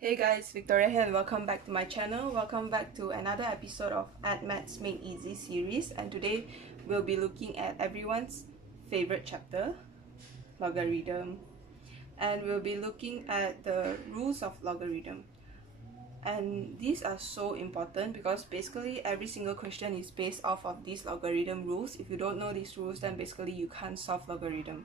Hey guys, Victoria here and welcome back to my channel. Welcome back to another episode of Maths Made Easy series, and today we'll be looking at everyone's favorite chapter, logarithm, and we'll be looking at the rules of logarithm. And these are so important because basically every single question is based off of these logarithm rules. If you don't know these rules, then basically you can't solve logarithm.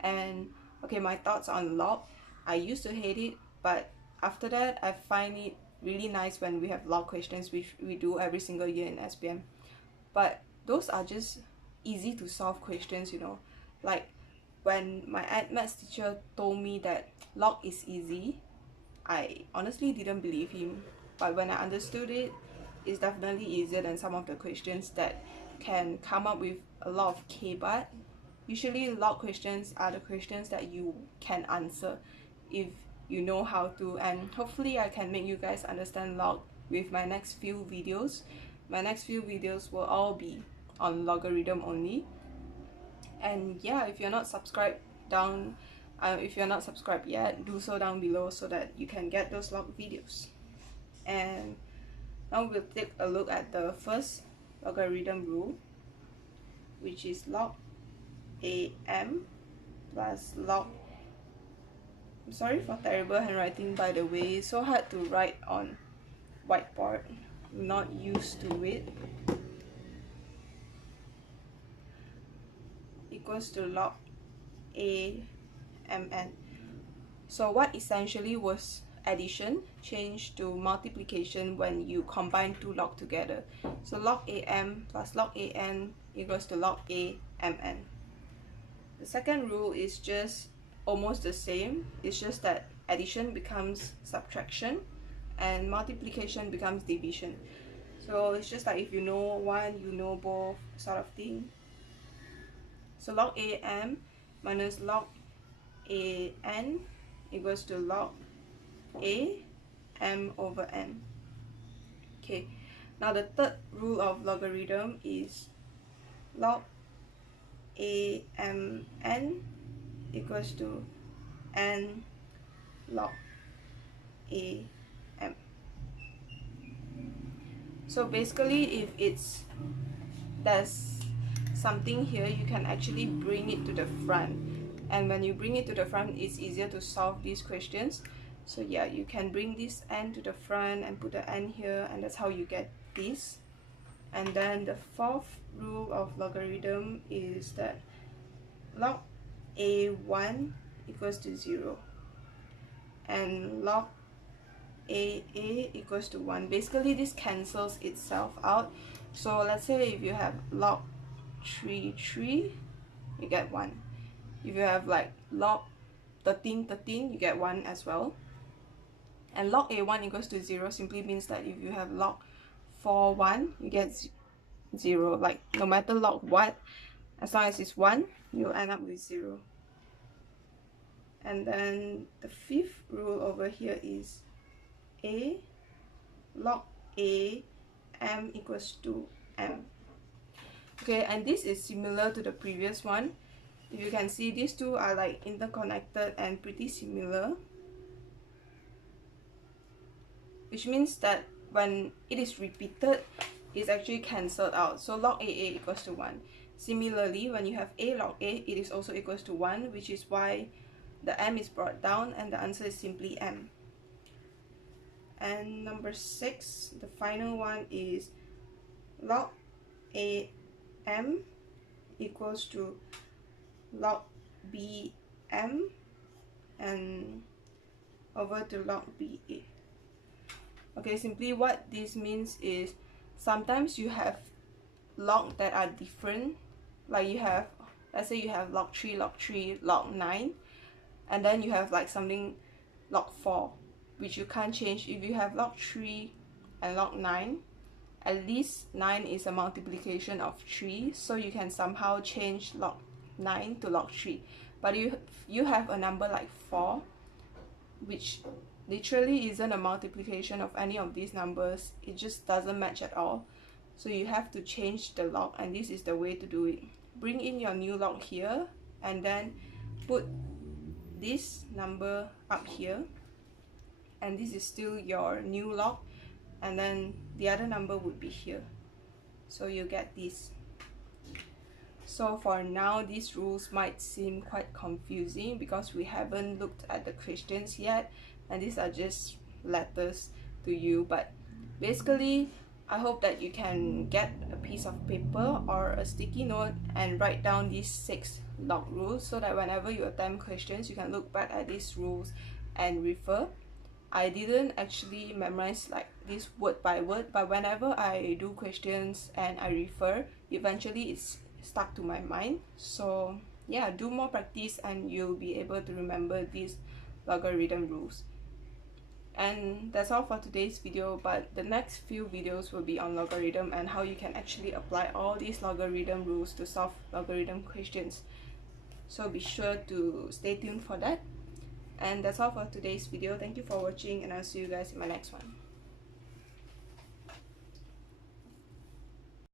And okay, my thoughts on log. I used to hate it, but after that I find it really nice when we have log questions, which we do every single year in SPM. But those are just easy to solve questions, like when my maths teacher told me that log is easy, I honestly didn't believe him, but when I understood it, it's definitely easier than some of the questions that can come up with a lot of k-but. Usually log questions are the questions that you can answer if you know how to, and hopefully I can make you guys understand log with my next few videos. My next few videos will all be on logarithm only. And yeah, if you're not subscribed yet, do so down below so that you can get those log videos. And now we'll take a look at the first logarithm rule, which is log am plus log. I'm sorry for terrible handwriting, by the way. It's so hard to write on whiteboard. I'm not used to it. Equals to log amn. So what essentially was addition changed to multiplication when you combine two log together. So log am plus log an equals to log amn. The second rule is just almost the same. It's just that addition becomes subtraction and multiplication becomes division. So it's just like if you know one, you know both sort of thing. So log am minus log an equals to log am over n. Okay, now the third rule of logarithm is log amn equals to n log am. So basically, if there's something here, you can actually bring it to the front, and when you bring it to the front, it's easier to solve these questions. So yeah, you can bring this n to the front and put the n here, and that's how you get this. And then the fourth rule of logarithm is that log a1 equals to 0 and log a equals to 1. Basically this cancels itself out. So let's say if you have log 3 you get 1. If you have like log 13 you get 1 as well. And log a1 equals to 0 simply means that if you have log 4 1 you get 0. Like no matter log what, as long as it's 1, you'll end up with 0. And then the fifth rule over here is a log am equals to m. Okay, and this is similar to the previous one. If you can see, these two are like interconnected and pretty similar, which means that when it is repeated, it's actually cancelled out. So log a equals to 1. Similarly, when you have a log a, it is also equals to 1, which is why the m is brought down and the answer is simply m. And number 6, the final one, is log am equals to log bm and over to log ba. Okay, simply what this means is sometimes you have log that are different, like you have, let's say you have log 3, log 9, and then you have like something log 4, which you can't change. If you have log 3 and log 9, at least 9 is a multiplication of 3, so you can somehow change log 9 to log 3. But you have a number like 4, which literally isn't a multiplication of any of these numbers. It just doesn't match at all. So you have to change the log, and this is the way to do it. Bring in your new log here and then put this number up here, and this is still your new log, and then the other number would be here, so you get this. So for now, these rules might seem quite confusing because we haven't looked at the questions yet, and these are just letters to you. But basically, I hope that you can get a piece of paper or a sticky note and write down these 6 log rules, so that whenever you attempt questions, you can look back at these rules and refer. I didn't actually memorize like this word by word, but whenever I do questions and I refer, eventually it's stuck to my mind. So yeah, do more practice and you'll be able to remember these logarithm rules. And that's all for today's video, but the next few videos will be on logarithm and how you can actually apply all these logarithm rules to solve logarithm questions. So be sure to stay tuned for that. And that's all for today's video. Thank you for watching, and I'll see you guys in my next one.